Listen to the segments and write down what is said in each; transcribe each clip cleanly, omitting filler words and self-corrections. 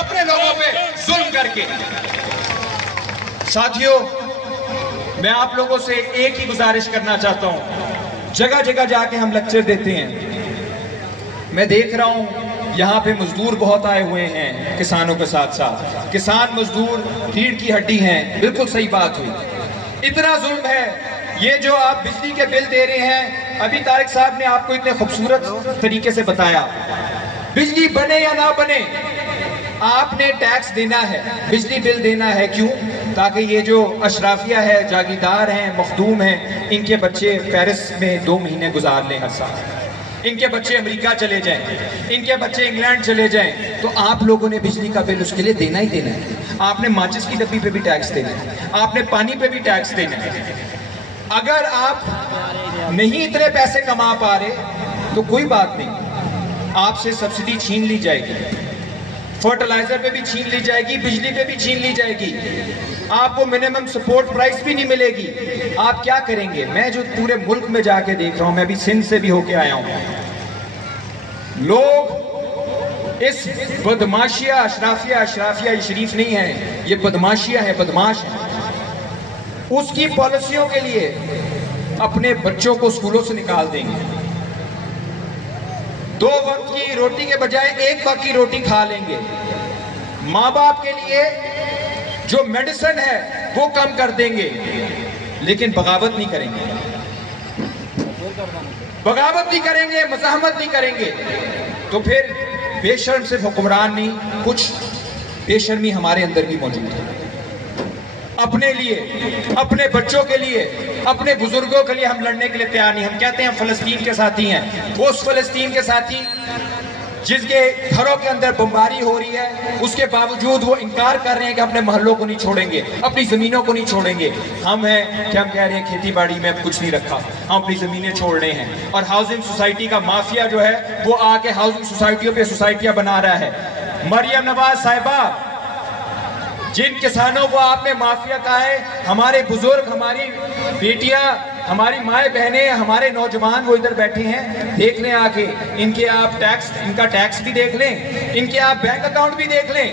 اپنے لوگوں پہ ظلم کر کے۔ ساتھیوں، میں آپ لوگوں سے ایک ہی گزارش کرنا چاہتا ہوں، جگہ جگہ جا کے ہم لیکچر دیتے ہیں، میں دیکھ رہا ہوں یہاں پہ مزدور بہت آئے ہوئے ہیں کسانوں کے ساتھ ساتھ، کسان مزدور ریڑھ کی ہڈی ہیں، بالکل صحیح بات ہوئی۔ اتنا ظلم ہے، یہ جو آپ بجلی کے بل دے رہے ہیں، ابھی طارق صاحب نے آپ کو اتنے خوبصورت طریقے سے بتایا، بجلی بنے یا نہ بنے آپ نے ٹیکس دینا ہے، بجلی بل دینا ہے۔ کیوں؟ تاکہ یہ جو اشرافیہ ہے، جاگیردار ہیں، مخدوم ہیں، ان کے بچے پیرس میں 2 مہینے گزار لیں ہر سال، ان کے بچے امریکہ چلے جائیں، ان کے بچے انگلینڈ چلے جائیں، تو آپ لوگوں نے بجلی کا بل اس کے لیے دینا ہی دینا ہے۔ آپ نے ماچس کی ڈبی پہ بھی ٹیکس دینا ہے، آپ نے پانی پہ بھی ٹیکس دینا ہے۔ اگر آپ نہیں اتنے پیسے کما پا رہے تو کوئی بات نہیں، آپ سے سبسڈی چھین لی جائے گی، فرٹیلائزر پہ بھی چھین لی جائے گی، بجلی پہ بھی چھین لی جائے گی، آپ کو منیمم سپورٹ پرائس بھی نہیں ملے گی۔ آپ کیا کریں گے؟ میں جو پورے ملک میں جا کے دیکھ رہا ہوں، میں بھی سندھ سے بھی ہو کے آیا ہوں، لوگ اس بدماشیہ اشرافیہ یہ شریف نہیں ہے، یہ بدماشیہ ہے، بدماش ہے، اس کی پالیسیوں کے لیے اپنے بچوں کو سکولوں سے نکال دیں گے، 2 وقت کی روٹی کے بجائے 1 وقت کی روٹی کھا لیں گے، ماں باپ کے لیے جو میڈیسن ہے وہ کم کر دیں گے، لیکن بغاوت نہیں کریں گے، بغاوت نہیں کریں گے، مزاحمت نہیں کریں گے۔ تو پھر بے شرم صرف حکمران نہیں، کچھ بے شرمی ہمارے اندر بھی موجود ہے۔ اپنے لیے، اپنے بچوں کے لیے، اپنے بزرگوں کے لیے ہم لڑنے کے لیے تیار نہیں۔ ہم کہتے ہیں فلسطین کے ساتھی ہیں، وہ اس فلسطین کے ساتھی جس کے گھروں کے اندر بمباری ہو رہی ہے، اس کے باوجود وہ انکار کر رہے ہیں کہ اپنے محلوں کو نہیں چھوڑیں گے، اپنی زمینوں کو نہیں چھوڑیں گے۔ ہم ہیں کہ ہم کہہ رہے ہیں کھیتی باڑی میں اب کچھ نہیں رکھا، ہم اپنی زمینیں چھوڑ رہے ہیں، اور ہاؤسنگ سوسائٹی کا مافیا جو ہے وہ آ کے ہاؤسنگ سوسائٹیوں پہ سوسائٹیاں بنا رہا ہے۔ مریم نواز صاحبہ، جن کسانوں کو آپ نے مافیا کہا ہے، ہمارے بزرگ، ہماری بیٹیاں، ہماری مائیں بہنیں، ہمارے نوجوان وہ ادھر بیٹھے ہیں، دیکھ لیں آ کے، ان کے آپ ٹیکس، ان کا ٹیکس بھی دیکھ لیں، ان کے آپ بینک اکاؤنٹ بھی دیکھ لیں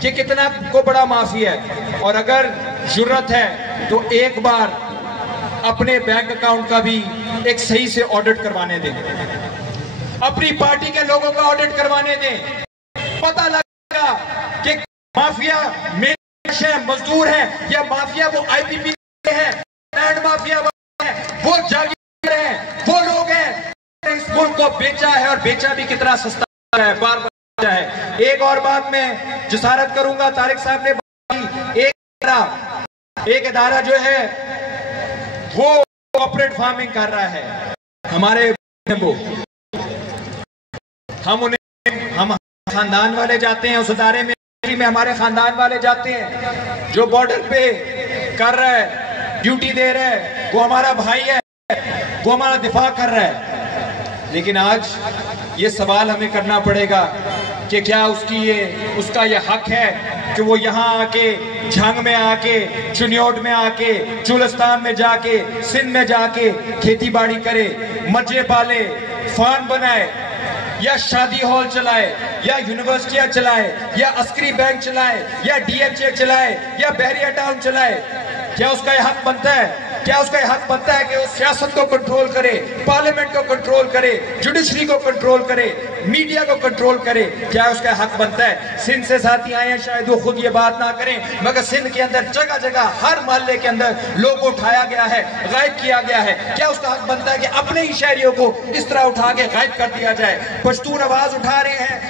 کہ کتنا کو بڑا مافیا ہے۔ اور اگر جرت ہے تو ایک بار اپنے بینک اکاؤنٹ کا بھی ایک صحیح سے آڈٹ کروانے دیں، اپنی پارٹی کے لوگوں کا آڈٹ کروانے دیں، پتہ لگے گا کہ مافیا مزدور ہے یا مافیا وہ آئی پی پی ہے، لینڈ مافیا ہے، وہ جاگیردار ہیں، وہ لوگ ہیں اس ملک کو بیچا ہے، اور بیچا بھی کتنا سستا ہے، بار بار بیچا ہے۔ ایک اور بات میں جسارت کروں گا، طارق صاحب نے ایک ادارہ جو ہے وہ کوآپریٹ فارمنگ کر رہا ہے، ہمارے ہم خاندان والے جاتے ہیں اس ادارے میں ہمارے خاندان والے جاتے ہیں، جو بارڈر پہ کر رہا ہے، ڈیوٹی دے رہا ہے، وہ ہمارا بھائی ہے، وہ ہمارا دفاع کر رہا ہے۔ لیکن آج یہ سوال ہمیں کرنا پڑے گا کہ کیا اس کا یہ حق ہے کہ وہ یہاں آ کے، جھنگ میں آ کے، چنیوٹ میں آ کے، چولستان میں جا کے، سندھ میں جا کے کھیتی باڑی کرے، مجھے پالے، فارم بنائے، یا شادی ہال چلائے، یا یونیورسٹیاں چلائے، یا عسکری بینک چلائے، یا ڈی ایچ اے چلائے، یا بحریہ ٹاؤن چلائے؟ کیا اس کا یہ حق بنتا ہے؟ کیا اس کا یہ حق بنتا ہے کہ وہ سیاست کو کنٹرول کرے، پارلیمنٹ کو کنٹرول کرے، جوڈیشری کو کنٹرول کرے، میڈیا کو کنٹرول کرے؟ کیا اس کا حق بنتا ہے؟ سندھ سے ساتھی آئے ہیں، شاید وہ خود یہ بات نہ کریں، مگر سندھ کے اندر جگہ جگہ ہر محلے کے اندر لوگوں کو اٹھایا گیا ہے، غائب کیا گیا ہے۔ کیا اس کا حق بنتا ہے کہ اپنے ہی شہریوں کو اس طرح اٹھا کے غائب کر دیا جائے؟ پشتون آواز اٹھا رہے ہیں۔